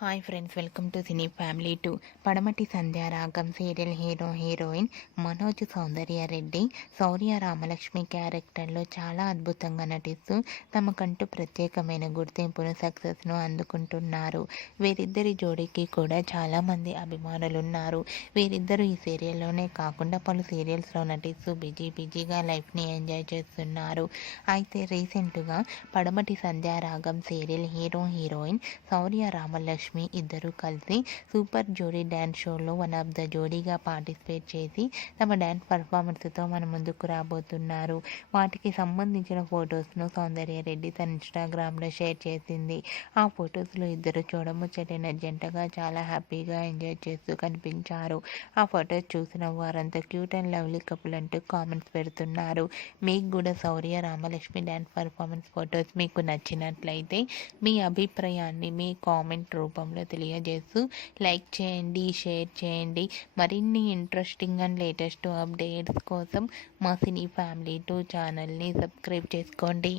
Hi friends, welcome to cine family 2. పడమటి Sandhyaragam serial heroine Manoj సౌందర్య రెడ్డి శౌర్య రామలక్ష్మి క్యారెక్టర్లో చాలా అద్భుతంగా నటిస్తూ తమకంటూ ప్రత్యేకమైన గుర్తింపును సక్సెస్ను అందుకుంటున్నారు. వీరిద్దరి జోడీకి కూడా చాలామంది అభిమానులు ఉన్నారు. వీరిద్దరూ ఈ సీరియల్లోనే కాకుండా పలు సీరియల్స్లో నటిస్తూ బిజీగా లైఫ్ని ఎంజాయ్ చేస్తున్నారు. అయితే రీసెంట్గా పడమటి సంధ్యారాగం సీరియల్ హీరోయిన్ శౌర్య రామలక్ష్మి ఇద్దరు కలిసి సూపర్ జోడీ డ్యాన్స్ షోలో వన్ ఆఫ్ ద జోడీగా పార్టిసిపేట్ చేసి తమ డ్యాన్స్ పర్ఫార్మెన్స్తో మన ముందుకు రాబోతున్నారు. వాటికి సంబంధించిన ఫొటోస్ను సౌందర్య రెడ్డి తన ఇన్స్టాగ్రామ్లో షేర్ చేసింది. ఆ ఫొటోస్లో ఇద్దరు చూడముచ్చటైన జంటగా చాలా హ్యాపీగా ఎంజాయ్ చేస్తూ కనిపించారు. ఆ ఫొటోస్ చూసిన వారంతా క్యూట్ అండ్ లవ్లీ కపుల్ అంటూ కామెంట్స్ పెడుతున్నారు. మీకు కూడా శౌర్య రామలక్ష్మి డ్యాన్స్ పర్ఫార్మెన్స్ ఫొటోస్ మీకు నచ్చినట్లయితే మీ అభిప్రాయాన్ని మీ కామెంట్ రూపంలో తెలియజేస్తూ లైక్ చేయండి, షేర్ చేయండి. మరిన్ని ఇంట్రెస్టింగ్ అండ్ లేటెస్ట్ అప్డేట్స్ కోసం మా సినీ ఫ్యామిలీ 2 ఛానల్ని సబ్స్క్రైబ్ చేసుకోండి.